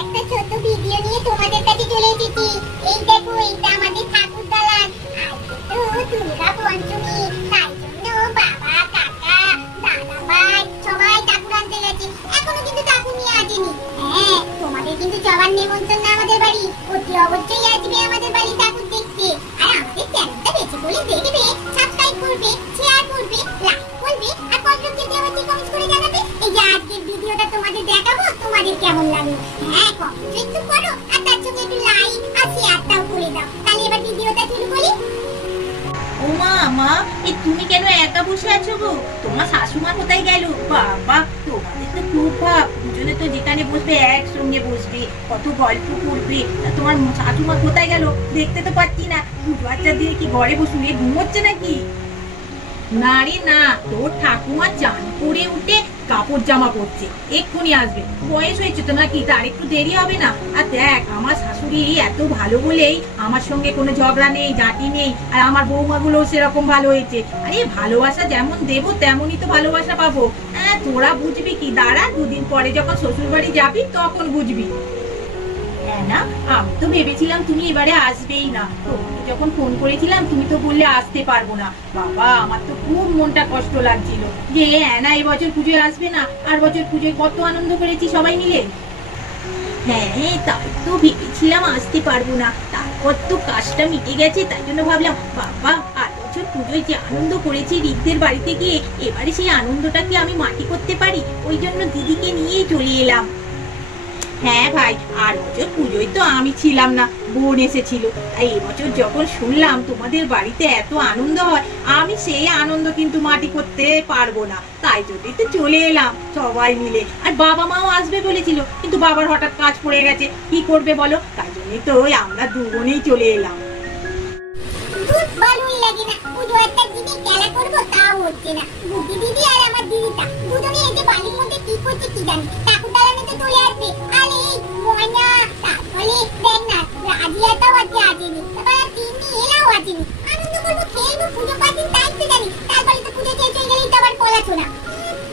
একটা ছোট ভিডিও নিয়ে তোমাদের কাছে চলে এসেছি। এই দেখো, এটা আমাদের ঠাকুর দালান। আজকে তো দুর্গা পঞ্চমী, তাই জন্য বাবা, কাকা, দাদা ভাই সবাই ঠাকুর আনতে গেছে। এখনো কিন্তু ঠাকুর নিয়ে আসেনি। হ্যাঁ, তোমাদের কিন্তু সবার নেমন্তন্ন আমাদের বাড়ি। অতি অবশ্যই আসবে আমাদের বাড়ি ঠাকুর দেখতে। আর আমাদের চ্যানেলটা বেশি করে দেখবে, সাবস্ক্রাইব করবে, শেয়ার করবে, লাইক করবে, আর কমেন্ট করে জানাবে এই যে আজকের ভিডিওটা তোমাদের দেখাবো, তোমাদের কেমন লাগলো। হ্যাঁ, কমেন্ট একটু করো, আর তার সঙ্গে একটু লাইক আর শেয়ারটাও করে দাও। তাহলে এবার ভিডিওটা শুরু করি। ও মা, এই তুমি কেন একা বসে আছো গো? তোমার শাশুমা কোথায় গেল? বাবা, তোমাদের তো খুব ভাব, দুজনে তো যেখানে বসবে একসঙ্গে বসবে, কত গল্প করবে। তোমার শাশুমা কোথায় গেল? দেখতে তো পাচ্ছি না। বাচ্চার দিনে কি ঘরে বসে ঘুমোচ্ছে নাকি? না রে না, তোর ঠাকুমা চান করে উঠে কাপড় জামা পরছে, এক্ষুনি আসবে। বয়স হয়েছে তো নাকি, তার একটু দেরি হবে না? আর দেখ, আমার শাশুড়ি এত ভালো বলেই আমার সঙ্গে কোনো ঝগড়া নেই, জাতি নেই। আর আমার বৌমাগুলো সেরকম ভালো হয়েছে। আরে ভালোবাসা যেমন দেবো তেমনই তো ভালোবাসা পাবো। হ্যাঁ, তোরা বুঝবি কি, দাঁড়া, দুদিন পরে যখন শ্বশুর বাড়ি যাবি তখন বুঝবি। না, আমি তো ভেবেছিলাম তুমি এবারে আসবেই না। তোমাকে যখন ফোন করেছিলাম তুমি তো বললে আসতে পারবো না। বাবা, আমার তো খুব মনটা কষ্ট লাগছিল যে না এবছর পুজোয় আসবে না। আর বছর পুজোয় কত আনন্দ করেছি সবাই মিলে। হ্যাঁ, তাই তো ভেবেছিলাম আসতে পারবো না। তারপর তো কাজটা মিটে গেছে, তাই জন্য ভাবলাম বাবা, আর বছর পুজোয় যে আনন্দ করেছি রিকদের বাড়িতে গিয়ে, এবারে সেই আনন্দটাকে আমি মাটি করতে পারি, ওই জন্য দিদিকে নিয়েই চলে এলাম। হ্যাঁ ভাই, আর বছর পুজোয় তো আমি ছিলাম না, বোন এসেছিল। তাই এবছর যখন শুনলাম তোমাদের বাড়িতে এত আনন্দ হয়, আমি সেই আনন্দ কিন্তু মাটি করতে পারবো না, তাই জন্যই তো চলে এলাম সবাই মিলে। আর বাবা মাও আসবে বলেছিল, কিন্তু বাবার হঠাৎ কাজ পড়ে গেছে, কি করবে বলো? তাই জন্যই তো আমরা দুজনেই চলে এলাম। ভালোই লাগে না, পুজো একটা দিনে খেলা করবো তাও হচ্ছে না। বুদ্ধি দিদি আর আমার দিদিটা দুজনে এসে বাড়ির মধ্যে কি করছে কি জানি। ঠাকুর দালানে তো চলে আসবে। আরে ময়না, তারপরে দেখ না, রাজিয়াটাও আজকে আসেনি, তারপরে তিন্নি এলাও আসেনি। আনন্দ করবো, খেলবো, পুজো পাঠিয়ে তাই তো জানি। তারপরে তো পুজো শেষ হয়ে গেলেই তো আবার পড়াশোনা।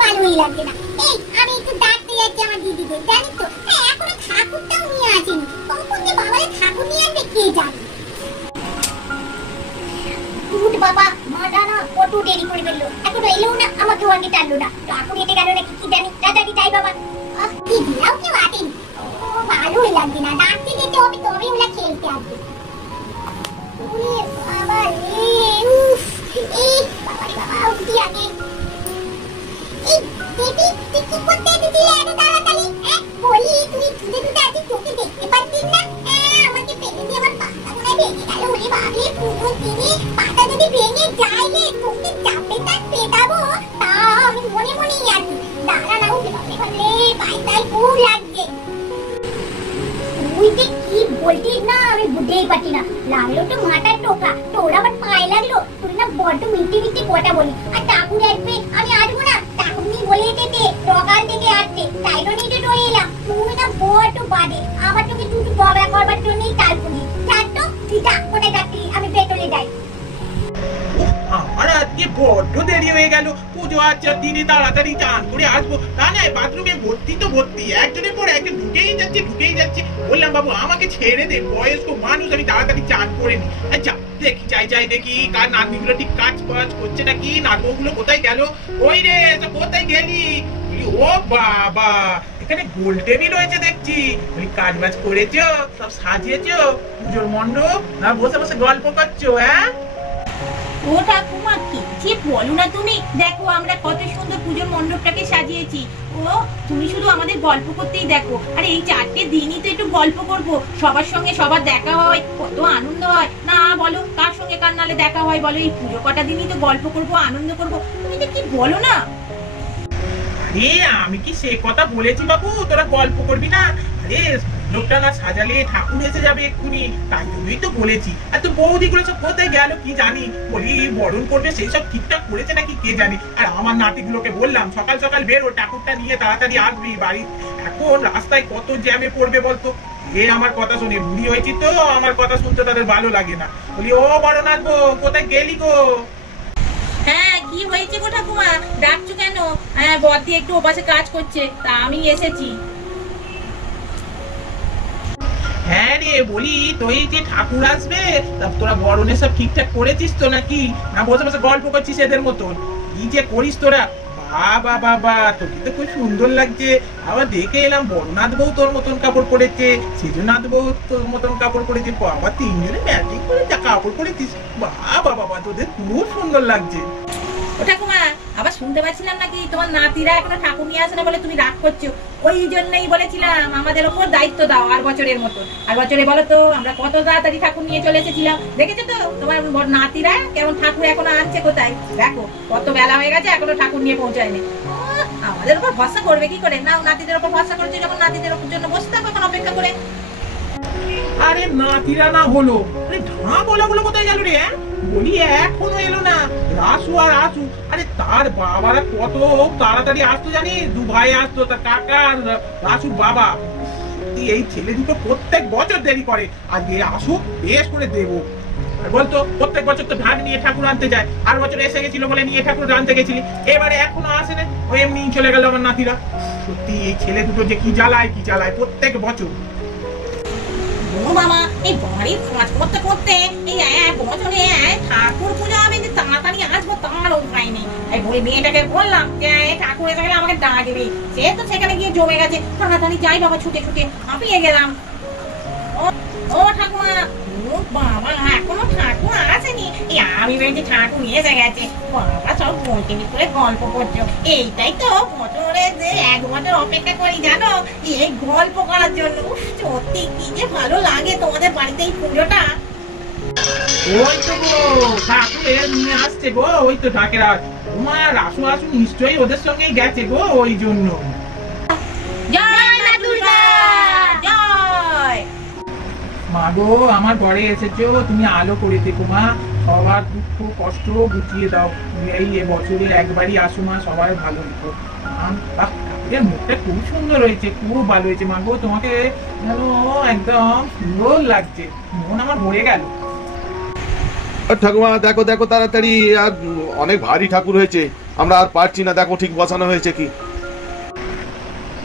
ভালোই লাগছে না। এই, আমি একটু ডাকতে যাচ্ছি আমার দিদিদের, জানিস তো। হ্যাঁ, এখনো ঠাকুরটাও নিয়ে আসেনি। কখন যে বাবারে ঠাকুর নিয়ে আসবে কে জানে। বাবা, মাটা না কত দেরি করে ফেললো, এখনো এলো না, আমাকেও আগে টানলো না। ঠাকুর এসে গেল নাকি কি জানি। তাড়াতাড়ি যাই বাবা। কি দিলাও কেউ আসেনি। ও, ভালোই লাগছে না, ডাকতে যেতে হবে তবে ওরা খেলতে আসবে। ওরে বাবা রে, উফ, এই বাবা রে বাবা, উঠি আগে। এই দিদি, তুই কি করতে দিদিলে এত তাড়াতাড়ি? বলি, তুই ধীরে ধীরে আজ তোকে দেখতে পাচ্ছিস না? আমাকে ফেলে দিয়ে আমার পাতা মনে ভেঙে গেল। ওরে বাবা, পুজোর দিনে পাতা যদি ভেঙে যায় রে, তোকে চাপে তার পেটাবো। তা আমি মনে মনেই আছি। দাঁড়া না, উঠে বাবা, পায়টাই খুব লাগছে। তুই যে কি বলছিস না, আমি বুঝতেই পারছি না। লাগলো তো মাথায় টোকা, তোর আবার পায়ে লাগলো। তুই না বড্ড মিটি মিটি কথা বলি। আর ঠাকুর আসবে, আমি আসবো না। ঠাকুর নিয়ে বলে যেতে সকাল থেকে আসছে, তাই জন্যই তো চলে এলাম। তুই না বড্ড বাদে, আমার তোকে তুই ঝগড়া করবার জন্যই তাল পুলি। জান তো, তুই থাক, কোথায় যাচ্ছি, আমি পেট্রোলে যাই। আমার আজকে বড্ড দেরি হয়ে গেল। পুজো আছে দিনে, তাড়াতাড়ি চান করে আসবো। তা নয়, বাথরুমে ভর্তি তো ভর্তি, একজনের পর একজন ঢুকেই যাচ্ছে। বললাম বাবু আমাকে ছেড়ে দে, বয়স্ক মানুষ, আমি তাড়াতাড়ি চান করে নি। আচ্ছা দেখি, যাই দেখি কার নাতনিগুলো ঠিক কাজ করছে নাকি। নাতবগুলো কোথায় গেল? ওই রে, তো কোথায় গেলি? ও বাবা, এখানে গোল টেবিল রয়েছে দেখছি। কাজ বাজ করেছো, সব সাজিয়েছো পুজোর মণ্ডপ, না বসে বসে গল্প করছো? হ্যাঁ ও ঠাকুমা, কি যে বলো না তুমি। দেখো আমরা কত সুন্দর পুজোর মণ্ডপটাকে সাজিয়েছি। ও, তুমি শুধু আমাদের গল্প করতেই দেখো। আর এই 4টে দিনই তো একটু গল্প করব, সবার সঙ্গে সবার দেখা হয়, কত আনন্দ হয় না বলো? কার সঙ্গে কার নালে দেখা হয় বলো? এই পুজো কটা দিনই তো গল্প করব, আনন্দ করব। তুমি তো কি বলো না? আরে আমি কি সে কথা বলেছি বাবু তোরা গল্প করবি না? আরে লোকটা না সাজালে ঠাকুর এসে যাবে এক্ষুনি, তাই জন্যই তো বলেছি। আর তো বৌদিগুলো সব কোথায় গেল কি জানি। বলি বরণ করবে, সেই সব ঠিকঠাক করেছে নাকি কে জানি। আর আমার নাতিগুলোকে বললাম সকাল সকাল বেরো, ঠাকুরটা নিয়ে তাড়াতাড়ি আসবি বাড়ি। এখন রাস্তায় কত জ্যামে পড়বে বলতো। এ আমার কথা শুনে বুড়ি হয়েছি তো, আমার কথা শুনতে তাদের ভালো লাগে না। বলি ও বড় নাচবো, কোথায় গেলি গো? হ্যাঁ, কি হয়েছে গো ঠাকুমা, ডাকছো কেন? হ্যাঁ, বদ্দি একটু ওপাশে কাজ করছে, তা আমি এসেছি। হ্যাঁ রে, বলি তুই যে ঠাকুর আসবে তা তোরা বরণে সব ঠিকঠাক করেছিস তো নাকি, না বসে বসে গল্প করছিস এদের মতন? কি যে করিস তোরা! বাবা বাবা, তোকে তো খুব সুন্দর লাগছে। আবার দেখে এলাম বড়নাথ বউ তোর মতন কাপড় পরেছে, সিজুনাথ বউ তোর মতন কাপড় পরেছে, বাবা তিনজনে ম্যাচিং করে যা কাপড় পরেছিস, বাবা বাবা তোদের খুব সুন্দর লাগছে। ও ঠাকুমা, আবার শুনতে পাচ্ছিলাম নাকি তোমার নাতিরা এখনো ঠাকুর নিয়ে আসে না বলে তুমি রাগ করছো। ওই জন্যই বলেছিলাম আমাদের ওপর দায়িত্ব দাও আর বছরের মতো। আর বছরে বলো তো আমরা কত তাড়াতাড়ি ঠাকুর নিয়ে চলে এসেছিলাম। দেখেছো তো তোমার নাতিরা কেমন ঠাকুর এখনো আনছে কোথায়, দেখো কত বেলা হয়ে গেছে এখনো ঠাকুর নিয়ে পৌঁছায়নি। আমাদের উপর ভরসা করবে কি করে? না, নাতিদের উপর ভরসা করছে যখন নাতিদের জন্য বসে থাকো এখন অপেক্ষা করে। আরে নাতিরা না হলো, আরে ঢা বলা বলে কোথায় গেল রে? বলি এখনো এলো না রাসু আর আসু। আরে তার বাবারা কত তাড়াতাড়ি আসতো জানিস, দু ভাই আসতো, তার কাকা আর রাসুর বাবা। এই ছেলে দুটো প্রত্যেক বছর দেরি করে, আজকে আসুক বেশ করে দেবো। আর বলতো প্রত্যেক বছর তো ভাগ নিয়ে ঠাকুর আনতে যায়, আর বছর এসে গেছিল বলে নিয়ে ঠাকুর আনতে গেছিলি, এবারে এখনো আসে না, ওই এমনি চলে গেল আমার নাতিরা। সত্যি এই ছেলে দুটো যে কি জ্বালায় প্রত্যেক বছর। ও বাবা, এই বাড়ির কাজ করতে করতে এই এক বছরে ঠাকুর পুজো হবে যে তাড়াতাড়ি আসবো তার উপায় নেই। এই বই মেয়েটাকে বললাম যে ঠাকুর এসে গেলে আমাকে ডাকবি, সে তো সেখানে গিয়ে জমে গেছে। তাড়াতাড়ি যাই বাবা, ছুটে ছুটে হাঁপিয়ে গেলাম। ও ঠাকুমা, ও বাবা এখনো ঠাকুর আসেনি। এই আমি ভেবেছি ঠাকুর এসে গেছে। বাবা সব বইতে করে গল্প করছো। এইটাই তো বছরে যে এক বছর অপেক্ষা করি জানো, এই গল্প করার জন্য। সত্যি কি যে ভালো লাগে তোমাদের বাড়িতে এই পুজোটা। ওই তো গো ঠাকুর নিয়ে আসছে গো, ওই তো ঢাকের আওয়াজ। তোমার আসু নিশ্চয়ই ওদের সঙ্গে গেছে গো, ওই জন্য। জয় মা দুর্গা, জয়। মা গো, আমার ঘরে এসেছো, তুমি আলো করে দেখো মা, সবার দুঃখ কষ্ট গুটিয়ে দাও। এই বছরে একবারই আসো মা, সবাই ভালো রেখো। ঠাকুরের মুখটা খুব সুন্দর হয়েছে, খুব ভালো হয়েছে মা গো, তোমাকে যেন একদম সুন্দর লাগছে, মন আমার ভরে গেল। ঠাকুমা দেখো দেখো তাড়াতাড়ি, আর অনেক ভারী ঠাকুর হয়েছে, আমরা আর পারছি না, দেখো ঠিক বসানো হয়েছে কি।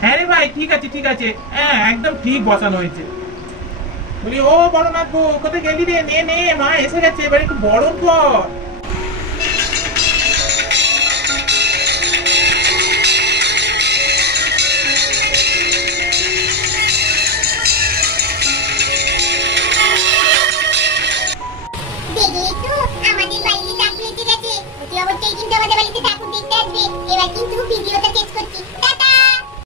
হ্যাঁ রে ভাই, ঠিক আছে, হ্যাঁ একদম ঠিক বসানো হয়েছে। বলি ও বড়নাথ গো, কোথায় গেলি রে? নে মা এসে গেছে, এবার একটু বরণ কর।